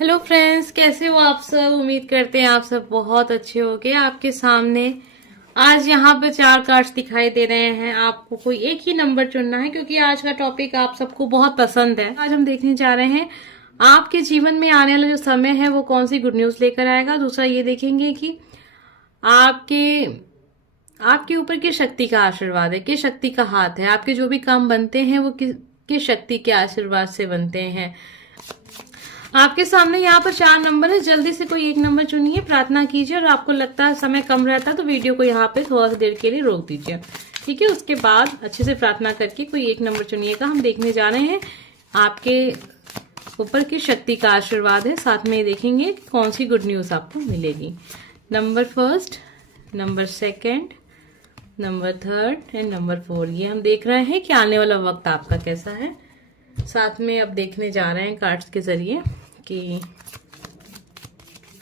Hello friends, कैसे हो आप सब। उम्मीद करते हैं आप सब बहुत अच्छे होंगे। आपके सामने आज यहाँ पे 4 कार्ड्स दिखाई दे रहे हैं। आपको कोई एक ही नंबर चुनना है क्योंकि आज का टॉपिक आप सबको बहुत पसंद है। आज हम देखने जा रहे हैं आपके जीवन में आने वाला जो समय है वो कौन सी गुड न्यूज लेकर आएगा। दूसरा ये देखेंगे कि आपके आपके ऊपर किस शक्ति का आशीर्वाद है, किस शक्ति का हाथ है। आपके जो भी काम बनते हैं वो किस शक्ति के आशीर्वाद से बनते हैं। आपके सामने यहाँ पर 4 नंबर है, जल्दी से कोई एक नंबर चुनिए, प्रार्थना कीजिए और आपको लगता है समय कम रहता है तो वीडियो को यहाँ पे थोड़ा सा देर के लिए रोक दीजिए। ठीक है, उसके बाद अच्छे से प्रार्थना करके कोई एक नंबर चुनिएगा। हम देखने जा रहे हैं आपके ऊपर किस शक्ति का आशीर्वाद है, साथ में देखेंगे कौन सी गुड न्यूज आपको मिलेगी। Number first, number second, number third and number 4, ये हम देख रहे हैं कि आने वाला वक्त आपका कैसा है। साथ में अब देखने जा रहे हैं कार्ड्स के जरिए कि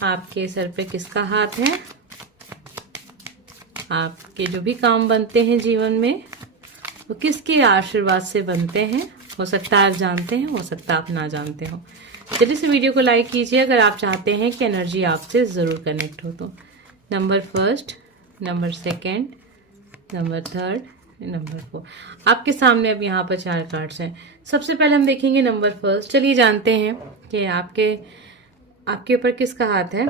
आपके सर पे किसका हाथ है। आपके जो भी काम बनते हैं जीवन में वो किसके आशीर्वाद से बनते हैं। हो सकता है आप जानते हैं, हो सकता है आप ना जानते हो। जल्दी से वीडियो को लाइक कीजिए अगर आप चाहते हैं कि एनर्जी आपसे जरूर कनेक्ट हो तो। Number first, number second, number third, number 4, आपके सामने अब यहाँ पर 4 कार्ड्स हैं। सबसे पहले हम देखेंगे नंबर फर्स्ट। चलिए जानते हैं कि आपके ऊपर किसका हाथ है।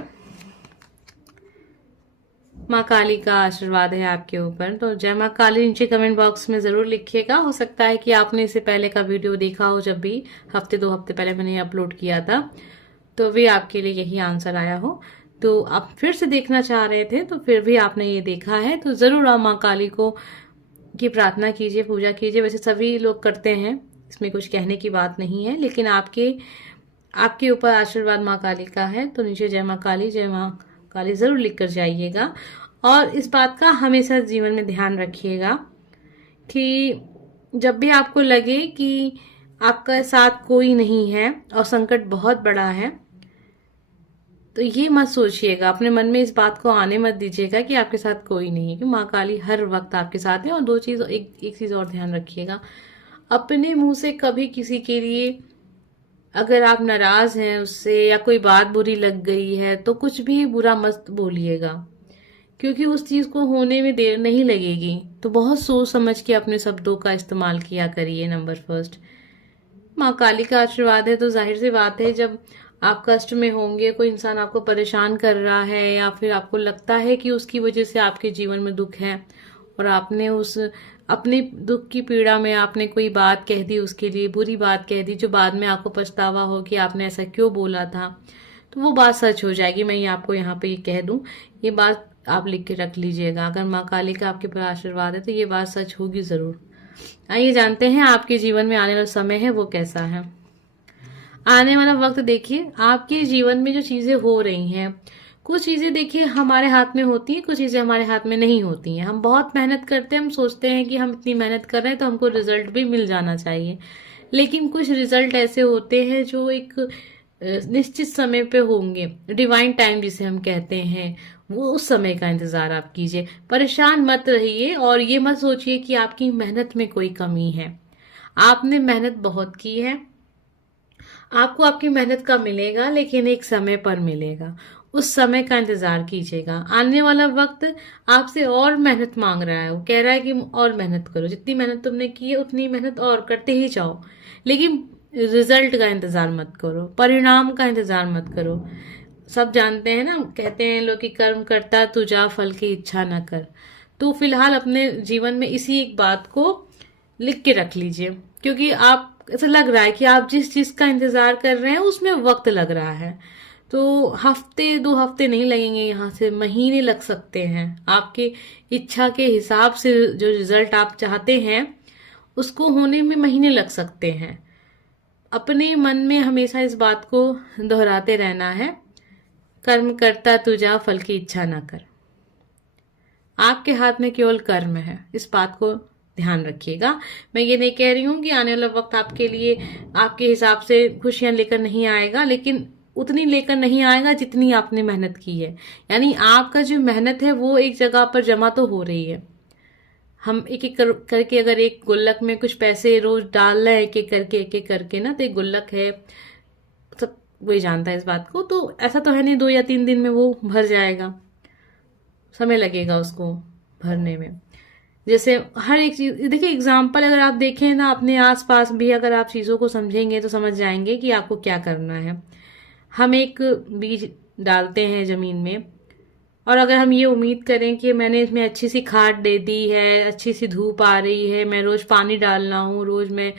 माँ काली का आशीर्वाद है आपके ऊपर, तो जय माँ काली नीचे कमेंट बॉक्स में जरूर लिखिएगा। हो सकता है कि आपने इससे पहले का वीडियो देखा हो, जब भी 2 हफ्ते पहले मैंने अपलोड किया था, तो भी आपके लिए यही आंसर आया हो। तो आप फिर से देखना चाह रहे थे तो फिर भी आपने ये देखा है, तो जरूर आप माँ काली को की प्रार्थना कीजिए, पूजा कीजिए। वैसे सभी लोग करते हैं, इसमें कुछ कहने की बात नहीं है, लेकिन आपके ऊपर आशीर्वाद माँ काली का है तो नीचे जय माँ काली जरूर लिख कर जाइएगा। और इस बात का हमेशा जीवन में ध्यान रखिएगा कि जब भी आपको लगे कि आपका साथ कोई नहीं है और संकट बहुत बड़ा है, तो ये मत सोचिएगा, अपने मन में इस बात को आने मत दीजिएगा कि आपके साथ कोई नहीं है, कि माँ काली हर वक्त आपके साथ है। और एक चीज और ध्यान रखिएगा, अपने मुंह से कभी किसी के लिए अगर आप नाराज हैं उससे या कोई बात बुरी लग गई है तो कुछ भी बुरा मत बोलिएगा, क्योंकि उस चीज को होने में देर नहीं लगेगी। तो बहुत सोच समझ के अपने शब्दों का इस्तेमाल किया करिए। नंबर फर्स्ट, माँ काली का आशीर्वाद है तो जाहिर सी बात है, जब आप कष्ट में होंगे, कोई इंसान आपको परेशान कर रहा है या फिर आपको लगता है कि उसकी वजह से आपके जीवन में दुख है और आपने उस अपने दुख की पीड़ा में आपने कोई बात कह दी, उसके लिए बुरी बात कह दी, जो बाद में आपको पछतावा हो कि आपने ऐसा क्यों बोला था, तो वो बात सच हो जाएगी। मैं ये आपको यहाँ पे ये कह दूं, ये बात आप लिख के रख लीजिएगा। अगर माँ काली का आपके पर आशीर्वाद है तो ये बात सच होगी जरूर। आइए जानते हैं आपके जीवन में आने वाला समय है वो कैसा है। आने वाला वक्त देखिए, आपके जीवन में जो चीजें हो रही हैं, कुछ चीजें देखिए हमारे हाथ में होती हैं, कुछ चीजें हमारे हाथ में नहीं होती हैं। हम बहुत मेहनत करते हैं, हम सोचते हैं कि हम इतनी मेहनत कर रहे हैं तो हमको रिजल्ट भी मिल जाना चाहिए, लेकिन कुछ रिजल्ट ऐसे होते हैं जो एक निश्चित समय पे होंगे, डिवाइन टाइम जिसे हम कहते हैं, वो उस समय का इंतजार आप कीजिए। परेशान मत रहिए और ये मत सोचिए कि आपकी मेहनत में कोई कमी है। आपने मेहनत बहुत की है, आपको आपकी मेहनत का मिलेगा, लेकिन एक समय पर मिलेगा। उस समय का इंतजार कीजिएगा। आने वाला वक्त आपसे और मेहनत मांग रहा है, वो कह रहा है कि और मेहनत करो, जितनी मेहनत तुमने की है उतनी मेहनत और करते ही जाओ, लेकिन रिजल्ट का इंतजार मत करो, परिणाम का इंतजार मत करो। सब जानते हैं ना, कहते हैं लोग कि कर्म करता तू जा, फल की इच्छा न कर। तो फिलहाल अपने जीवन में इसी एक बात को लिख के रख लीजिए, क्योंकि आप ऐसा लग रहा है कि आप जिस चीज का इंतजार कर रहे हैं उसमें वक्त लग रहा है। तो हफ्ते 2 हफ्ते नहीं लगेंगे, यहाँ से महीने लग सकते हैं। आपके इच्छा के हिसाब से जो रिजल्ट आप चाहते हैं उसको होने में महीने लग सकते हैं। अपने मन में हमेशा इस बात को दोहराते रहना है, कर्म करता तू जा, फल की इच्छा ना कर। आपके हाथ में केवल कर्म है, इस बात को ध्यान रखिएगा। मैं ये नहीं कह रही हूँ कि आने वाला वक्त आपके लिए आपके हिसाब से खुशियां लेकर नहीं आएगा, लेकिन उतनी लेकर नहीं आएगा जितनी आपने मेहनत की है। यानी आपका जो मेहनत है वो एक जगह पर जमा तो हो रही है। हम एक एक करके अगर एक गुल्लक में कुछ पैसे रोज डाल रहे हैं, एक एक करके ना, तो एक गुल्लक है, वही जानता है इस बात को। तो ऐसा तो है नहीं 2 या 3 दिन में वो भर जाएगा, समय लगेगा उसको भरने में। जैसे हर एक चीज देखिए, एग्जाम्पल अगर आप देखें ना अपने आसपास भी, अगर आप चीजों को समझेंगे तो समझ जाएंगे कि आपको क्या करना है। हम एक बीज डालते हैं जमीन में, और अगर हम ये उम्मीद करें कि मैंने इसमें अच्छी सी खाद दे दी है, अच्छी सी धूप आ रही है, मैं रोज पानी डाल रहा हूँ, रोज मैं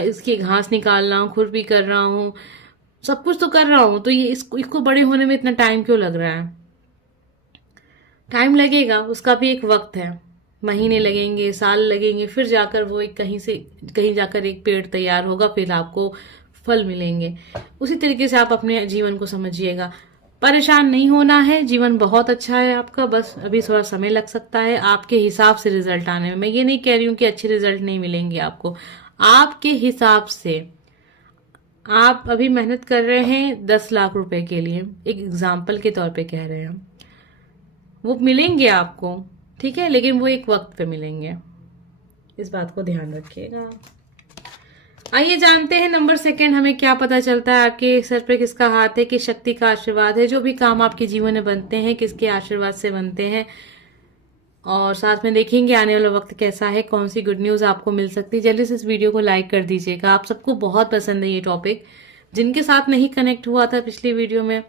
इसकी घास निकाल रहा हूँ, खुरपी कर रहा हूँ, सब कुछ तो कर रहा हूँ, तो ये इसको बड़े होने में इतना टाइम क्यों लग रहा है? टाइम लगेगा, उसका भी एक वक्त है। महीने लगेंगे, साल लगेंगे, फिर जाकर वो एक कहीं से कहीं जाकर एक पेड़ तैयार होगा, फिर आपको फल मिलेंगे। उसी तरीके से आप अपने जीवन को समझिएगा। परेशान नहीं होना है, जीवन बहुत अच्छा है आपका, बस अभी थोड़ा समय लग सकता है आपके हिसाब से रिजल्ट आने में। मैं ये नहीं कह रही हूँ कि अच्छे रिजल्ट नहीं मिलेंगे आपको, आपके हिसाब से। आप अभी मेहनत कर रहे हैं 10 लाख रुपए के लिए, एक एग्जाम्पल के तौर पे कह रहे हैं, वो मिलेंगे आपको, ठीक है, लेकिन वो एक वक्त पे मिलेंगे, इस बात को ध्यान रखिएगा। आइए जानते हैं नंबर सेकंड, हमें क्या पता चलता है आपके सर पे किसका हाथ है, किस शक्ति का आशीर्वाद है। जो भी काम आपके जीवन में बनते हैं किसके आशीर्वाद से बनते हैं, और साथ में देखेंगे आने वाला वक्त कैसा है, कौन सी गुड न्यूज आपको मिल सकती है। जल्दी से इस वीडियो को लाइक कर दीजिएगा। आप सबको बहुत पसंद है ये टॉपिक, जिनके साथ नहीं कनेक्ट हुआ था पिछली वीडियो में,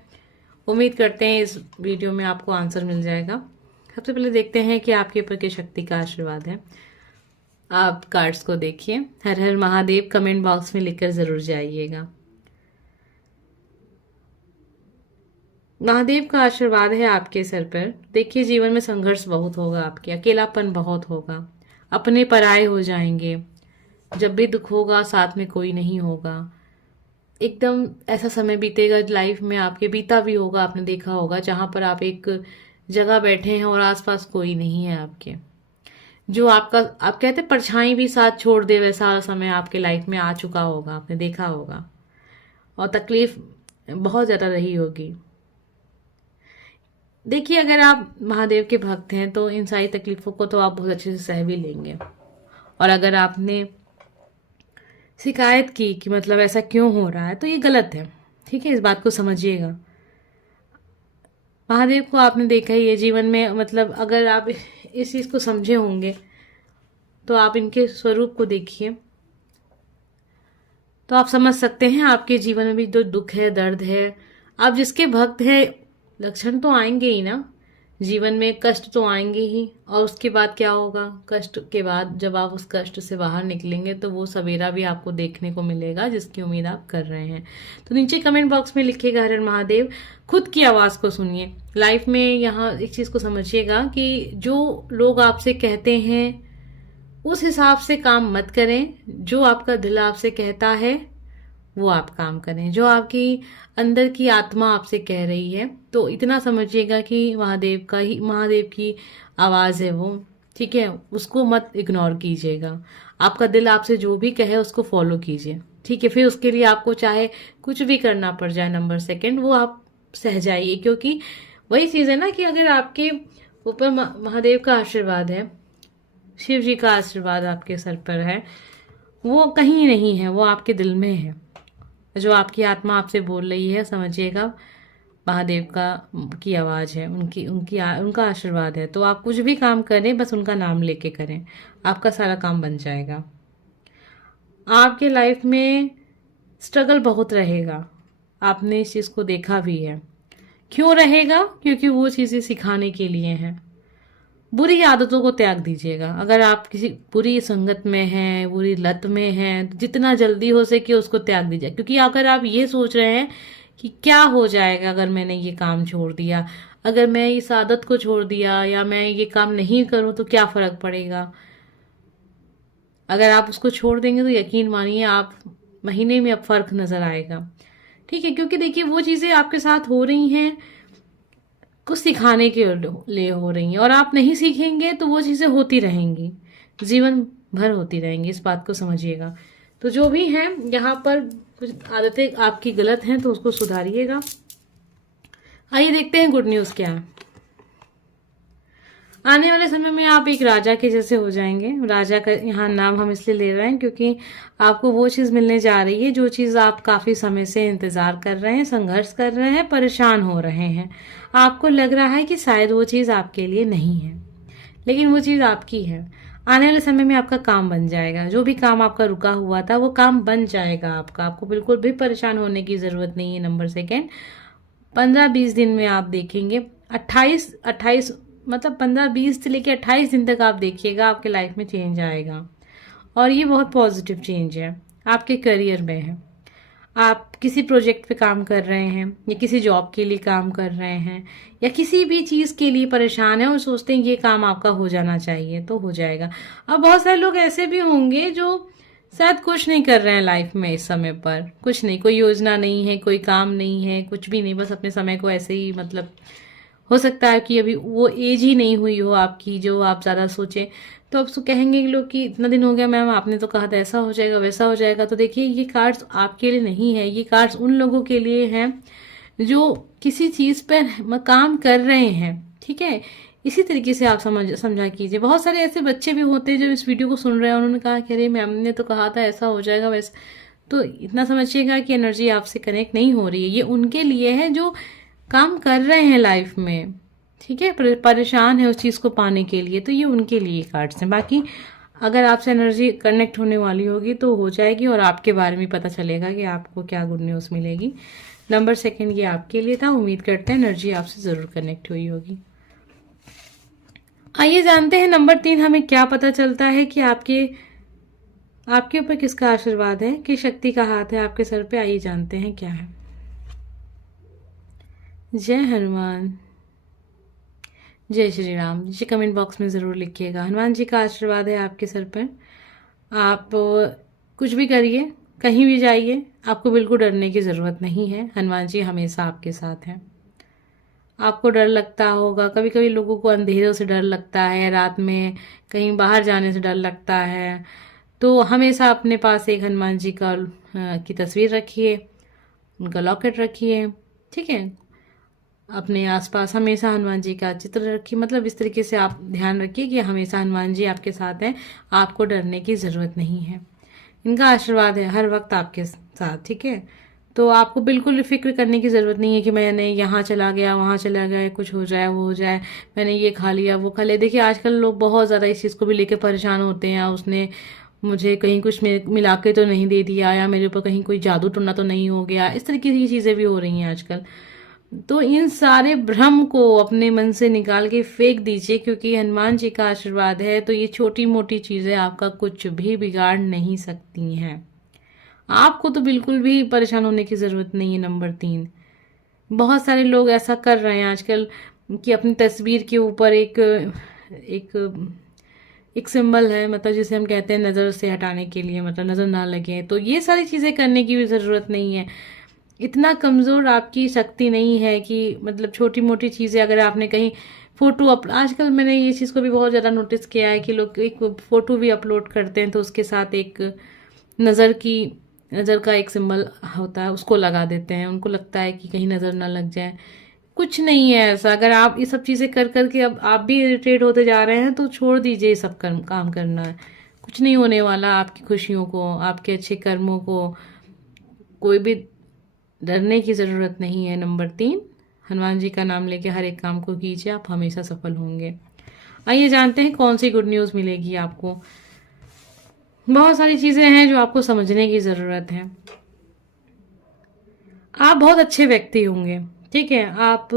उम्मीद करते हैं इस वीडियो में आपको आंसर मिल जाएगा। सबसे पहले देखते हैं कि आपके ऊपर किस शक्ति का आशीर्वाद है। आप कार्ड्स को देखिए। हर हर महादेव कमेंट बॉक्स में लिखकर जरूर जाइएगा। महादेव का आशीर्वाद है आपके सर पर। देखिए, जीवन में संघर्ष बहुत होगा आपके, अकेलापन बहुत होगा, अपने पराये हो जाएंगे, जब भी दुख होगा साथ में कोई नहीं होगा। एकदम ऐसा समय बीतेगा लाइफ में आपके, बीता भी होगा, आपने देखा होगा, जहां पर आप एक जगह बैठे हैं और आसपास कोई नहीं है आपके, जो आपका आप कहते परछाई भी साथ छोड़ दे, वैसा समय आपके लाइफ में आ चुका होगा, आपने देखा होगा, और तकलीफ बहुत ज्यादा रही होगी। देखिए, अगर आप महादेव के भक्त हैं तो इन सारी तकलीफों को तो आप बहुत अच्छे से सह भी लेंगे। और अगर आपने शिकायत की कि मतलब ऐसा क्यों हो रहा है, तो ये गलत है, ठीक है, इस बात को समझिएगा। महादेव को आपने देखा ही है जीवन में, मतलब अगर आप इस चीज को समझे होंगे तो आप इनके स्वरूप को देखिए, तो आप समझ सकते हैं आपके जीवन में भी जो दुख है, दर्द है। आप जिसके भक्त हैं, लक्षण तो आएंगे ही ना, जीवन में कष्ट तो आएंगे ही, और उसके बाद क्या होगा, कष्ट के बाद जब आप उस कष्ट से बाहर निकलेंगे तो वो सवेरा भी आपको देखने को मिलेगा जिसकी उम्मीद आप कर रहे हैं। तो नीचे कमेंट बॉक्स में लिखिएगा हर हर महादेव, खुद की आवाज को सुनिए। लाइफ में यहाँ एक चीज को समझिएगा कि जो लोग आपसे कहते हैं उस हिसाब से काम मत करें, जो आपका दिल आपसे कहता है वो आप काम करें, जो आपकी अंदर की आत्मा आपसे कह रही है। तो इतना समझिएगा कि महादेव की आवाज है वो, ठीक है, उसको मत इग्नोर कीजिएगा। आपका दिल आपसे जो भी कहे उसको फॉलो कीजिए, ठीक है। फिर उसके लिए आपको चाहे कुछ भी करना पड़ जाए नंबर सेकंड, वो आप सह जाइए, क्योंकि वही चीज है ना कि अगर आपके ऊपर महादेव का आशीर्वाद है, शिव जी का आशीर्वाद आपके सर पर है, वो कहीं नहीं है, वो आपके दिल में है। जो आपकी आत्मा आपसे बोल रही है, समझिएगा महादेव की आवाज है, उनका आशीर्वाद है। तो आप कुछ भी काम करें, बस उनका नाम लेके करें, आपका सारा काम बन जाएगा। आपके लाइफ में स्ट्रगल बहुत रहेगा, आपने इस चीज को देखा भी है। क्यों रहेगा? क्योंकि वो चीजें सिखाने के लिए हैं। बुरी आदतों को त्याग दीजिएगा। अगर आप किसी बुरी संगत में हैं, बुरी लत में हैं, तो जितना जल्दी हो सके उसको त्याग दीजिए। क्योंकि अगर आप ये सोच रहे हैं कि क्या हो जाएगा अगर मैंने ये काम छोड़ दिया, अगर मैं इस आदत को छोड़ दिया, या मैं ये काम नहीं करूं तो क्या फर्क पड़ेगा, अगर आप उसको छोड़ देंगे तो यकीन मानिए आप महीने में अब फर्क नजर आएगा, ठीक है। क्योंकि देखिए, वो चीजें आपके साथ हो रही हैं कुछ सिखाने के लिए हो रही हैं, और आप नहीं सीखेंगे तो वो चीजें होती रहेंगी, जीवन भर होती रहेंगी, इस बात को समझिएगा। तो जो भी है यहाँ पर कुछ आदतें आपकी गलत हैं तो उसको सुधारिएगा। आइए देखते हैं गुड न्यूज क्या है। आने वाले समय में आप एक राजा के जैसे हो जाएंगे। राजा का यहाँ नाम हम इसलिए ले रहे हैं क्योंकि आपको वो चीज़ मिलने जा रही है जो चीज़ आप काफ़ी समय से इंतज़ार कर रहे हैं, संघर्ष कर रहे हैं, परेशान हो रहे हैं। आपको लग रहा है कि शायद वो चीज़ आपके लिए नहीं है, लेकिन वो चीज़ आपकी है। आने वाले समय में आपका काम बन जाएगा। जो भी काम आपका रुका हुआ था वो काम बन जाएगा आपका। आपको बिल्कुल भी परेशान होने की ज़रूरत नहीं है। नंबर सेकेंड, 15-20 दिन में आप देखेंगे, 28 मतलब 15-20 से लेकर 28 दिन तक आप देखिएगा आपके लाइफ में चेंज आएगा। और ये बहुत पॉजिटिव चेंज है, आपके करियर में है। आप किसी प्रोजेक्ट पे काम कर रहे हैं या किसी जॉब के लिए काम कर रहे हैं या किसी भी चीज़ के लिए परेशान है और सोचते हैं ये काम आपका हो जाना चाहिए, तो हो जाएगा। अब बहुत सारे लोग ऐसे भी होंगे जो शायद कुछ नहीं कर रहे हैं लाइफ में इस समय पर, कुछ नहीं, कोई योजना नहीं है, कोई काम नहीं है, कुछ भी नहीं, बस अपने समय को ऐसे ही, मतलब हो सकता है कि अभी वो एज ही नहीं हुई हो आपकी जो आप ज़्यादा सोचें। तो अब कहेंगे लोग कि इतना दिन हो गया मैम, आपने तो कहा था ऐसा हो जाएगा वैसा हो जाएगा। तो देखिए, ये कार्ड्स आपके लिए नहीं है, ये कार्ड्स उन लोगों के लिए हैं जो किसी चीज़ पर काम कर रहे हैं, ठीक है। इसी तरीके से आप समझा कीजिए। बहुत सारे ऐसे बच्चे भी होते हैं जो इस वीडियो को सुन रहे हैं, उन्होंने कहा कि अरे मैम ने तो कहा था ऐसा हो जाएगा वैसा। तो इतना समझिएगा कि एनर्जी आपसे कनेक्ट नहीं हो रही है। ये उनके लिए है जो काम कर रहे हैं लाइफ में, ठीक है, परेशान है उस चीज़ को पाने के लिए। तो ये उनके लिए कार्ड्स हैं। बाकी अगर आपसे एनर्जी कनेक्ट होने वाली होगी तो हो जाएगी और आपके बारे में पता चलेगा कि आपको क्या गुड न्यूज़ मिलेगी। नंबर सेकंड, ये आपके लिए था। उम्मीद करते हैं एनर्जी आपसे ज़रूर कनेक्ट हुई होगी। आइए जानते हैं नंबर 3 हमें क्या पता चलता है कि आपके ऊपर किसका आशीर्वाद है, किस शक्ति का हाथ है आपके सर पे। आइए जानते हैं क्या है। जय हनुमान, जय श्री राम जी। कमेंट बॉक्स में ज़रूर लिखिएगा। हनुमान जी का आशीर्वाद है आपके सर पर। आप कुछ भी करिए, कहीं भी जाइए, आपको बिल्कुल डरने की ज़रूरत नहीं है। हनुमान जी हमेशा आपके साथ हैं। आपको डर लगता होगा, कभी कभी लोगों को अंधेरों से डर लगता है, रात में कहीं बाहर जाने से डर लगता है, तो हमेशा अपने पास एक हनुमान जी की तस्वीर रखिए, उनका लॉकेट रखिए, ठीक है। अपने आसपास हमेशा हनुमान जी का चित्र रखिए। मतलब इस तरीके से आप ध्यान रखिए कि हमेशा हनुमान जी आपके साथ हैं, आपको डरने की ज़रूरत नहीं है। इनका आशीर्वाद है हर वक्त आपके साथ, ठीक है। तो आपको बिल्कुल फिक्र करने की ज़रूरत नहीं है कि मैंने यहाँ चला गया वहाँ चला गया, कुछ हो जाए वो हो जाए, मैंने ये खा लिया वो खा लिया। देखिए आजकल लोग बहुत ज़्यादा इस चीज़ को भी लेकर परेशान होते हैं, उसने मुझे कहीं कुछ मिला के तो नहीं दे दिया, या मेरे ऊपर कहीं कोई जादू टोना तो नहीं हो गया। इस तरीके की चीज़ें भी हो रही हैं आजकल। तो इन सारे भ्रम को अपने मन से निकाल के फेंक दीजिए, क्योंकि हनुमान जी का आशीर्वाद है तो ये छोटी मोटी चीज़ें आपका कुछ भी बिगाड़ नहीं सकती हैं। आपको तो बिल्कुल भी परेशान होने की ज़रूरत नहीं है। नंबर 3, बहुत सारे लोग ऐसा कर रहे हैं आजकल कि अपनी तस्वीर के ऊपर एक एक एक सिंबल है, मतलब जिसे हम कहते हैं नज़र से हटाने के लिए, मतलब नज़र ना लगे। तो ये सारी चीज़ें करने की भी ज़रूरत नहीं है। इतना कमज़ोर आपकी शक्ति नहीं है कि मतलब छोटी मोटी चीज़ें अगर आपने कहीं फ़ोटो आजकल मैंने ये चीज़ को भी बहुत ज़्यादा नोटिस किया है कि लोग एक फ़ोटो भी अपलोड करते हैं तो उसके साथ एक नज़र का एक सिंबल होता है, उसको लगा देते हैं। उनको लगता है कि कहीं नज़र ना लग जाए। कुछ नहीं है ऐसा। अगर आप ये सब चीज़ें कर करके अब आप भी इरिटेट होते जा रहे हैं तो छोड़ दीजिए ये सब काम करना है। कुछ नहीं होने वाला। आपकी खुशियों को, आपके अच्छे कर्मों को कोई भी डरने की ज़रूरत नहीं है। नंबर 3, हनुमान जी का नाम लेके हर एक काम को कीजिए, आप हमेशा सफल होंगे। आइए जानते हैं कौन सी गुड न्यूज़ मिलेगी आपको। बहुत सारी चीज़ें हैं जो आपको समझने की ज़रूरत है। आप बहुत अच्छे व्यक्ति होंगे, ठीक है। आप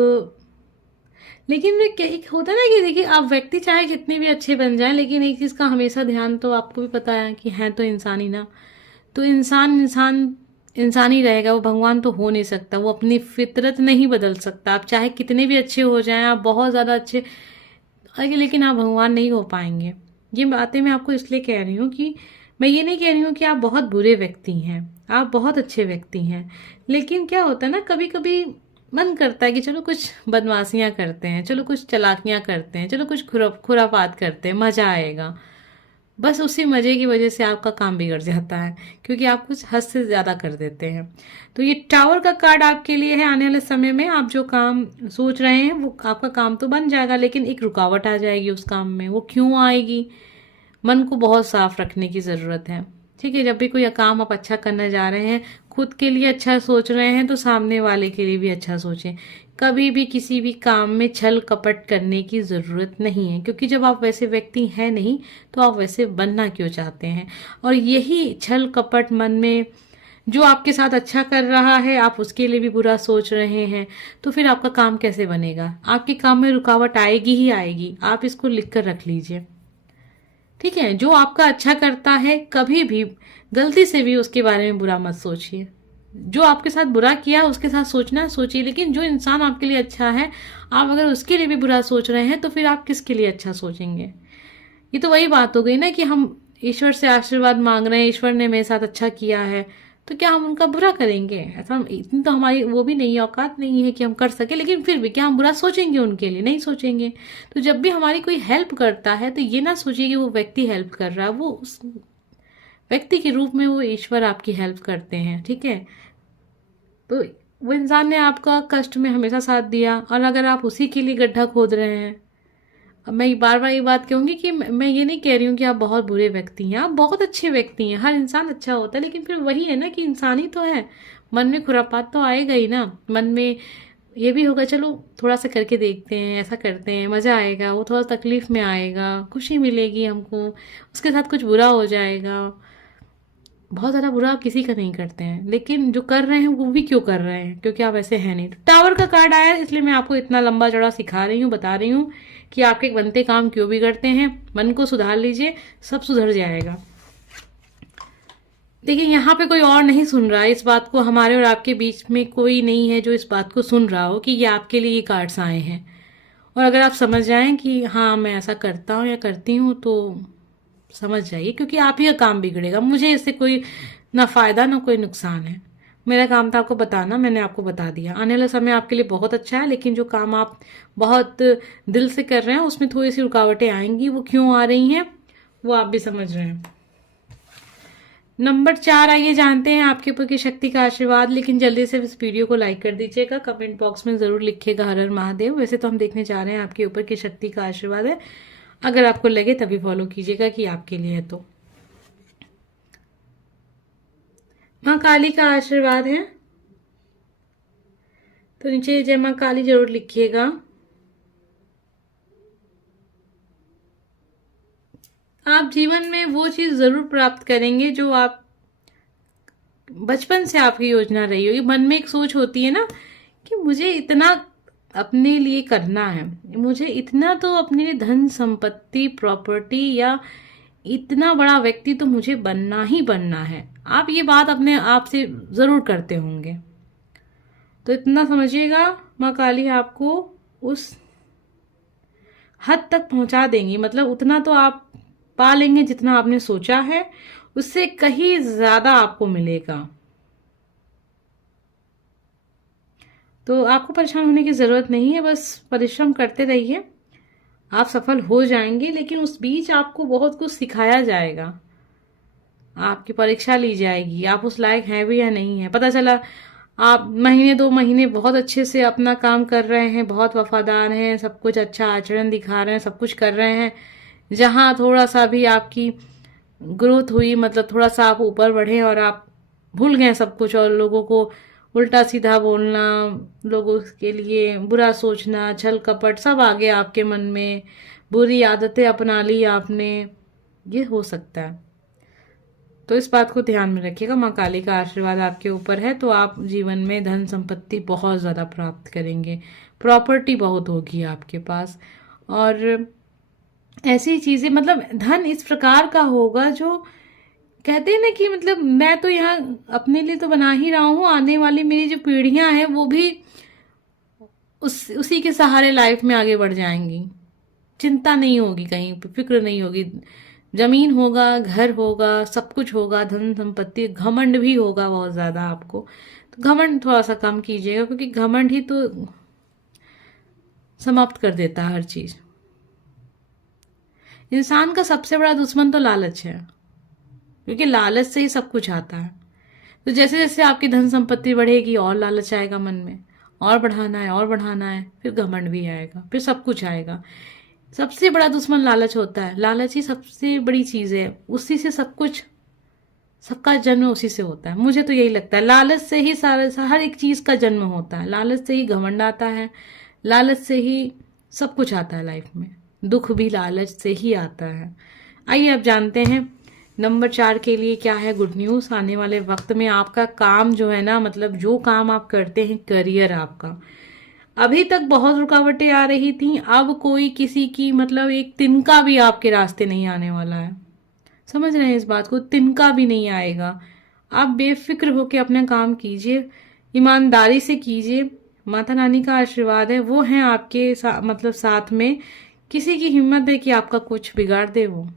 लेकिन एक होता है ना कि देखिए, आप व्यक्ति चाहे कितने भी अच्छे बन जाएं, लेकिन एक चीज़ का हमेशा ध्यान, तो आपको भी पता है कि हैं तो इंसान ही ना। तो इंसान ही रहेगा, वो भगवान तो हो नहीं सकता। वो अपनी फितरत नहीं बदल सकता। आप चाहे कितने भी अच्छे हो जाएं, आप बहुत ज़्यादा अच्छे, लेकिन आप भगवान नहीं हो पाएंगे। ये बातें मैं आपको इसलिए कह रही हूँ कि मैं ये नहीं कह रही हूँ कि आप बहुत बुरे व्यक्ति हैं, आप बहुत अच्छे व्यक्ति हैं। लेकिन क्या होता है ना, कभी कभी मन करता है कि चलो कुछ बदमाशियाँ करते हैं, चलो कुछ चालाकियाँ करते हैं, चलो कुछ खुरापात करते हैं, मज़ा आएगा। बस उसी मजे की वजह से आपका काम बिगड़ जाता है, क्योंकि आप कुछ हद से ज्यादा कर देते हैं। तो ये टावर का कार्ड आपके लिए है। आने वाले समय में आप जो काम सोच रहे हैं वो आपका काम तो बन जाएगा, लेकिन एक रुकावट आ जाएगी उस काम में। वो क्यों आएगी? मन को बहुत साफ रखने की जरूरत है। ठीक है, जब भी कोई काम आप अच्छा करने जा रहे हैं, खुद के लिए अच्छा सोच रहे हैं, तो सामने वाले के लिए भी अच्छा सोचें। कभी भी किसी भी काम में छल कपट करने की जरूरत नहीं है, क्योंकि जब आप वैसे व्यक्ति हैं नहीं, तो आप वैसे बनना क्यों चाहते हैं? और यही छल कपट मन में, जो आपके साथ अच्छा कर रहा है आप उसके लिए भी बुरा सोच रहे हैं, तो फिर आपका काम कैसे बनेगा? आपके काम में रुकावट आएगी ही आएगी। आप इसको लिख कर रख लीजिए। ठीक है, जो आपका अच्छा करता है कभी भी गलती से भी उसके बारे में बुरा मत सोचिए। जो आपके साथ बुरा किया उसके साथ सोचना सोचिए, लेकिन जो इंसान आपके लिए अच्छा है, आप अगर उसके लिए भी बुरा सोच रहे हैं, तो फिर आप किसके लिए अच्छा सोचेंगे? ये तो वही बात हो गई ना कि हम ईश्वर से आशीर्वाद मांग रहे हैं, ईश्वर ने मेरे साथ अच्छा किया है, तो क्या हम उनका बुरा करेंगे? ऐसा इतनी तो हमारी वो भी नहीं, औकात नहीं है कि हम कर सके, लेकिन फिर भी क्या हम बुरा सोचेंगे उनके लिए? नहीं सोचेंगे। तो जब भी हमारी कोई हेल्प करता है, तो ये ना सोचिए कि वो व्यक्ति हेल्प कर रहा है, वो उस व्यक्ति के रूप में वो ईश्वर आपकी हेल्प करते हैं। ठीक है, तो वो इंसान ने आपका कष्ट में हमेशा साथ दिया, और अगर आप उसी के लिए गड्ढा खोद रहे हैं। अब मैं बार बार ये बात कहूंगी कि मैं ये नहीं कह रही हूँ कि आप बहुत बुरे व्यक्ति हैं, आप बहुत अच्छे व्यक्ति हैं। हर इंसान अच्छा होता है, लेकिन फिर वही है ना कि इंसान ही तो है। मन में खुरापात तो आएगा ही ना। मन में ये भी होगा, चलो थोड़ा सा करके देखते हैं, ऐसा करते हैं, मजा आएगा, वो थोड़ा तकलीफ में आएगा, खुशी मिलेगी हमको, उसके साथ कुछ बुरा हो जाएगा। बहुत ज्यादा बुरा आप किसी का नहीं करते हैं, लेकिन जो कर रहे हैं वो भी क्यों कर रहे हैं? क्योंकि आप ऐसे हैं नहीं। तो टावर का कार्ड आया है, इसलिए मैं आपको इतना लंबा चौड़ा सिखा रही हूँ, बता रही हूँ कि आपके बनते काम क्यों बिगड़ते हैं। मन को सुधार लीजिए, सब सुधर जाएगा। देखिए, यहाँ पे कोई और नहीं सुन रहा है इस बात को। हमारे और आपके बीच में कोई नहीं है जो इस बात को सुन रहा हो कि ये आपके लिए ये कार्ड्स आए हैं। और अगर आप समझ जाएं कि हाँ मैं ऐसा करता हूँ या करती हूँ, तो समझ जाइए, क्योंकि आप ही का काम बिगड़ेगा। मुझे इससे कोई ना फायदा ना कोई नुकसान है। मेरा काम था आपको बताना, मैंने आपको बता दिया। आने वाला समय आपके लिए बहुत अच्छा है, लेकिन जो काम आप बहुत दिल से कर रहे हैं उसमें थोड़ी सी रुकावटें आएंगी। वो क्यों आ रही हैं वो आप भी समझ रहे हैं। नंबर 4, आइए जानते हैं आपके ऊपर की शक्ति का आशीर्वाद। लेकिन जल्दी से इस वीडियो को लाइक कर दीजिएगा, कमेंट बॉक्स में जरूर लिखिएगा हर हर महादेव। वैसे तो हम देखने जा रहे हैं आपके ऊपर की शक्ति का आशीर्वाद है, अगर आपको लगे तभी फॉलो कीजिएगा कि आपके लिए है। तो माँ काली का आशीर्वाद है, तो नीचे जय माँ काली जरूर लिखिएगा। आप जीवन में वो चीज जरूर प्राप्त करेंगे जो आप बचपन से आपकी योजना रही होगी। मन में एक सोच होती है ना कि मुझे इतना अपने लिए करना है, मुझे इतना तो अपने लिए धन संपत्ति प्रॉपर्टी या इतना बड़ा व्यक्ति तो मुझे बनना ही बनना है। आप ये बात अपने आप से जरूर करते होंगे। तो इतना समझिएगा, माँ काली आपको उस हद तक पहुंचा देंगी। मतलब उतना तो आप पा लेंगे जितना आपने सोचा है, उससे कहीं ज्यादा आपको मिलेगा। तो आपको परेशान होने की जरूरत नहीं है, बस परिश्रम करते रहिए, आप सफल हो जाएंगे। लेकिन उस बीच आपको बहुत कुछ सिखाया जाएगा, आपकी परीक्षा ली जाएगी, आप उस लायक हैं भी या नहीं है। पता चला आप महीने 2 महीने बहुत अच्छे से अपना काम कर रहे हैं, बहुत वफादार हैं, सब कुछ अच्छा आचरण दिखा रहे हैं, सब कुछ कर रहे हैं, जहां थोड़ा सा भी आपकी ग्रोथ हुई, मतलब थोड़ा सा आप ऊपर बढ़े और आप भूल गए सब कुछ, और लोगों को उल्टा सीधा बोलना, लोगों के लिए बुरा सोचना, छल कपट सब आ गया आपके मन में, बुरी आदतें अपना ली आपने, ये हो सकता है। तो इस बात को ध्यान में रखिएगा, माँ काली का आशीर्वाद आपके ऊपर है, तो आप जीवन में धन संपत्ति बहुत ज्यादा प्राप्त करेंगे, प्रॉपर्टी बहुत होगी आपके पास। और ऐसी चीजें, मतलब धन इस प्रकार का होगा जो कहते हैं ना कि मतलब मैं तो यहाँ अपने लिए तो बना ही रहा हूँ, आने वाली मेरी जो पीढ़ियां हैं वो भी उसी के सहारे लाइफ में आगे बढ़ जाएंगी। चिंता नहीं होगी, कहीं पे फिक्र नहीं होगी। जमीन होगा, घर होगा, सब कुछ होगा, धन संपत्ति, घमंड भी होगा बहुत ज्यादा आपको। तो घमंड थोड़ा सा कम कीजिएगा, क्योंकि घमंड ही तो समाप्त कर देता है हर चीज। इंसान का सबसे बड़ा दुश्मन तो लालच है, क्योंकि लालच से ही सब कुछ आता है। तो जैसे जैसे आपकी धन संपत्ति बढ़ेगी और लालच आएगा मन में, और बढ़ाना है और बढ़ाना है, फिर घमंड भी आएगा, फिर सब कुछ आएगा। सबसे बड़ा दुश्मन लालच होता है, लालच ही सबसे बड़ी चीज है, उसी से सब कुछ, सबका जन्म उसी से होता है। मुझे तो यही लगता है, लालच से ही सारा हर एक चीज का जन्म होता है, लालच से ही घमंड आता है, लालच से ही सब कुछ आता है लाइफ में, दुख भी लालच से ही आता है। आइए अब जानते हैं नंबर 4 के लिए क्या है गुड न्यूज। आने वाले वक्त में आपका काम जो है ना, मतलब जो काम आप करते हैं, करियर आपका, अभी तक बहुत रुकावटें आ रही थी, अब कोई किसी की मतलब एक तिनका भी आपके रास्ते नहीं आने वाला है। समझ रहे हैं इस बात को, तिनका भी नहीं आएगा। आप बेफिक्र होकर अपना काम कीजिए, ईमानदारी से कीजिए, माता रानी का आशीर्वाद है, वो है आपके मतलब साथ में। किसी की हिम्मत दे कि आपका कुछ बिगाड़ दे, वो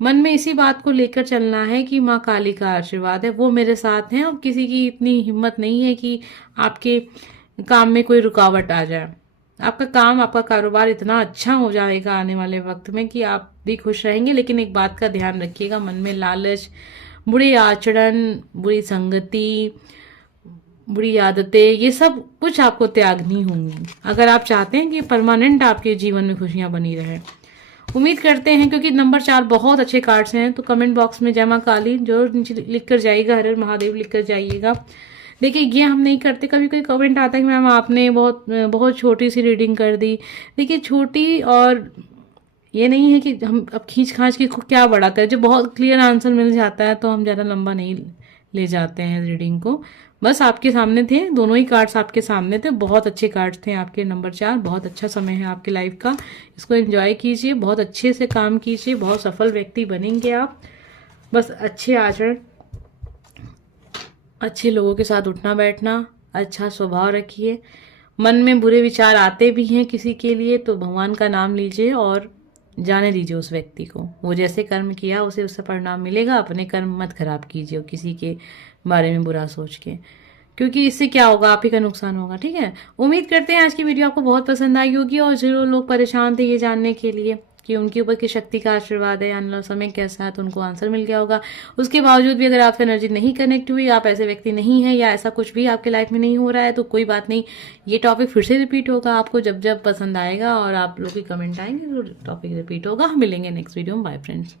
मन में इसी बात को लेकर चलना है कि माँ काली का आशीर्वाद है, वो मेरे साथ हैं, और किसी की इतनी हिम्मत नहीं है कि आपके काम में कोई रुकावट आ जाए। आपका काम, आपका कारोबार इतना अच्छा हो जाएगा आने वाले वक्त में कि आप भी खुश रहेंगे। लेकिन एक बात का ध्यान रखिएगा, मन में लालच, बुरी आचरण, बुरी संगति, बुरी आदतें, ये सब कुछ आपको त्यागनी होंगी अगर आप चाहते हैं कि परमानेंट आपके जीवन में खुशियां बनी रहे। उम्मीद करते हैं, क्योंकि नंबर 4 बहुत अच्छे कार्ड्स हैं, तो कमेंट बॉक्स में जय मां काली जरूर नीचे लिख कर जाइएगा, हर हर महादेव लिख कर जाइएगा। देखिए ये हम नहीं करते, कभी कोई कमेंट आता है कि मैम आपने बहुत बहुत छोटी सी रीडिंग कर दी। देखिए छोटी, और ये नहीं है कि हम अब खींच खांच के क्या बढ़ाते हैं, जब बहुत क्लियर आंसर मिल जाता है तो हम ज़्यादा लंबा नहीं ले जाते हैं रीडिंग को। बस आपके सामने थे, दोनों ही कार्ड्स आपके सामने थे, बहुत अच्छे कार्ड्स थे आपके नंबर 4। बहुत अच्छा समय है आपकी लाइफ का, इसको एंजॉय कीजिए, बहुत अच्छे से काम कीजिए, बहुत सफल व्यक्ति बनेंगे आप। बस अच्छे आचरण, अच्छे लोगों के साथ उठना बैठना, अच्छा स्वभाव रखिए। मन में बुरे विचार आते भी हैं किसी के लिए तो भगवान का नाम लीजिए और जाने दीजिए उस व्यक्ति को, वो जैसे कर्म किया उसे उससे परिणाम मिलेगा। अपने कर्म मत खराब कीजिए किसी के बारे में बुरा सोच के, क्योंकि इससे क्या होगा, आप ही का नुकसान होगा। ठीक है, उम्मीद करते हैं आज की वीडियो आपको बहुत पसंद आई होगी, और जो लोग परेशान थे ये जानने के लिए कि उनके ऊपर की शक्ति का आशीर्वाद है, आने वाला समय कैसा है, तो उनको आंसर मिल गया होगा। उसके बावजूद भी अगर आपसे एनर्जी नहीं कनेक्ट हुई, आप ऐसे व्यक्ति नहीं है, या ऐसा कुछ भी आपके लाइफ में नहीं हो रहा है, तो कोई बात नहीं, ये टॉपिक फिर से रिपीट होगा आपको जब जब पसंद आएगा और आप लोग की कमेंट आएंगे तो टॉपिक रिपीट होगा। हम मिलेंगे नेक्स्ट वीडियो में। Bye friends.